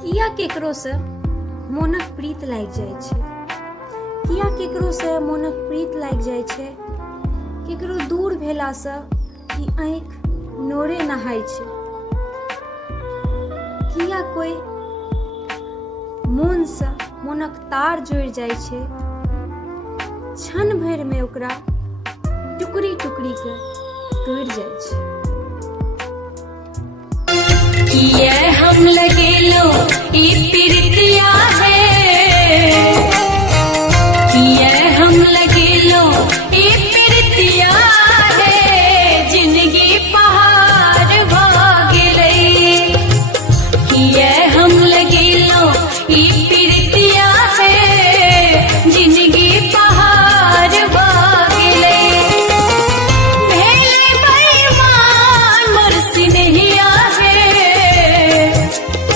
किया केकरो से मोनक प्रीत लाग जाय छै, किया केकरो से मोनक प्रीत लाग जाय छै, केकरो दूर भेला से ई आँख नोरे नहाय छै, किया कोई मोन से मोनक तार जोड़ जाय छै, क्षण भर में ओकरा टुकड़ी टुकड़ी के तोड़ जाय छै। किया हम लगेलो ई प्रीतिया है, किया हम लगेलो ई प्रीतिया है, जिंदगी पहाड़ भ गेलै, किया हम लगेलो ई